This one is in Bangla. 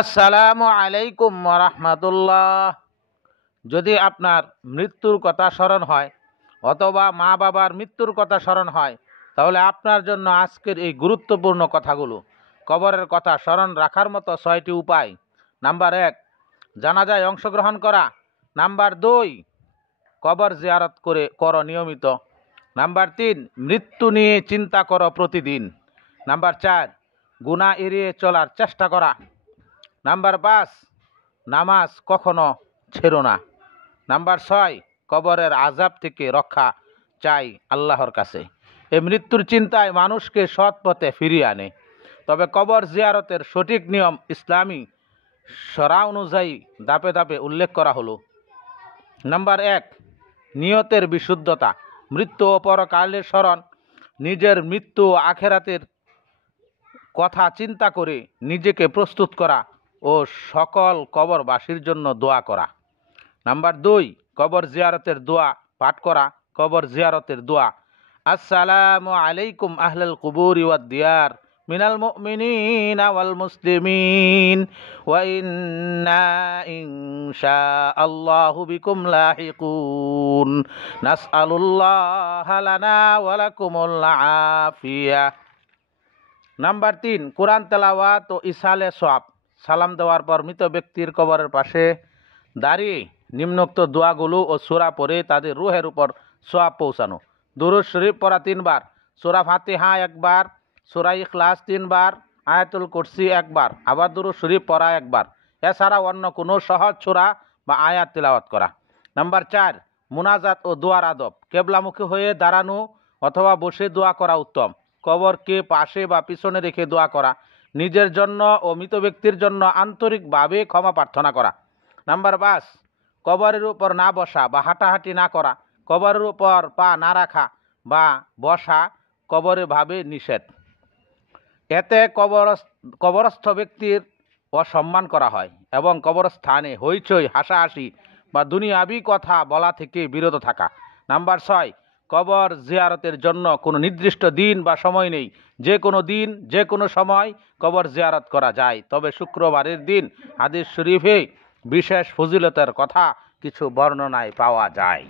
আসসালামু আলাইকুম রাহমাতুল্লাহ। যদি আপনার মৃত্যুর কথা স্মরণ হয় অথবা মা বাবার মৃত্যুর কথা স্মরণ হয়, তাহলে আপনার জন্য আজকের এই গুরুত্বপূর্ণ কথাগুলো। কবরের কথা স্মরণ রাখার মতো ৬টি উপায়। নাম্বার ১, জানাজায় অংশগ্রহণ করা। নাম্বার ২, কবর জিয়ারত করো নিয়মিত। নাম্বার ৩, মৃত্যু নিয়ে চিন্তা করো প্রতিদিন। নাম্বার ৪, গুনাহ এড়িয়ে চলার চেষ্টা করা। নাম্বার ৫, নামাজ কখনো ছেড়ো না। নাম্বার ৬, কবরের আযাব থেকে রক্ষা চাই আল্লাহর কাছে। এই মৃত্যুর চিন্তায় মানুষকে সৎ পথে ফিরিয়ে আনে। তবে কবর জিয়ারতের সঠিক নিয়ম ইসলামী শরা অনুযায়ী ধাপে ধাপে উল্লেখ করা হলো। নাম্বার ১, নিয়তের বিশুদ্ধতা। মৃত্যু ও পরকালের স্মরণ, নিজের মৃত্যু ও আখেরাতের কথা চিন্তা করে নিজেকে প্রস্তুত করা ও সকল কবরবাসীর জন্য দোয়া করা। নাম্বার ২, কবর জিয়ারতের দোয়া পাঠ করা। কবর জিয়ারতের দোয়া: আসসালামু আলাইকুম আহলাল কুবুরি ওয়াদ দিয়ার মিনাল মুমিনিনা ওয়াল মুসলিমিন ওয়া ইন্না ইনশাআল্লাহু বিকুম লাহিকুন নাসআলুল্লাহা লানা ওয়া লাকুমুল আফিয়া। নাম্বার ৩, কোরআন তেলাওয়াত ও ইসালে সওয়াব। সালাম দেওয়ার পর মৃত ব্যক্তির কবরের পাশে দাঁড়িয়ে নিম্নোক্ত দোয়াগুলো ও সূরা পড়ে তাদের রূহের উপর সওয়াব পৌঁছানো। দুরূদ শরীফ পড়া ৩ বার, সূরা ফাতিহা ১ বার, সূরা ইখলাস ৩ বার, আয়াতুল কুরসি ১ বার, আবার দুরূদ শরীফ পড়া 1 বার। এছাড়া অন্য কোনো সহজ সূরা বা আয়াত তেলাওয়াত করা। নাম্বার ৪, মুনাজাত ও দোয়ার আদব। কেবলামুখী হয়ে দাঁড়ানো অথবা বসে দোয়া করা উত্তম। কবরকে পাশে বা পিছনে রেখে দোয়া করা। নিজের জন্য ও মৃত ব্যক্তির জন্য আন্তরিকভাবে ক্ষমা প্রার্থনা করা। নাম্বার ৫, কবরের উপর না বসা বা হাঁটাহাঁটি না করা। কবরের উপর পা না রাখা বা বসা কবরে ভাবে নিষেধ। এতে কবরস্থ ব্যক্তির অসম্মান করা হয় এবং কবরস্থানে হইচই হাসাহাসি বা দুনিয়াবি কথা বলা থেকে বিরত থাকা। নাম্বার ৬, কবর জিয়ারতের জন্য কোনো নির্দিষ্ট দিন বা সময় নেই। যে কোনো দিন যে কোনো সময় কবর জিয়ারত করা যায়, তবে শুক্রবারের দিন হাদিস শরীফে বিশেষ ফজিলতের কথা কিছু বর্ণনায় পাওয়া যায়।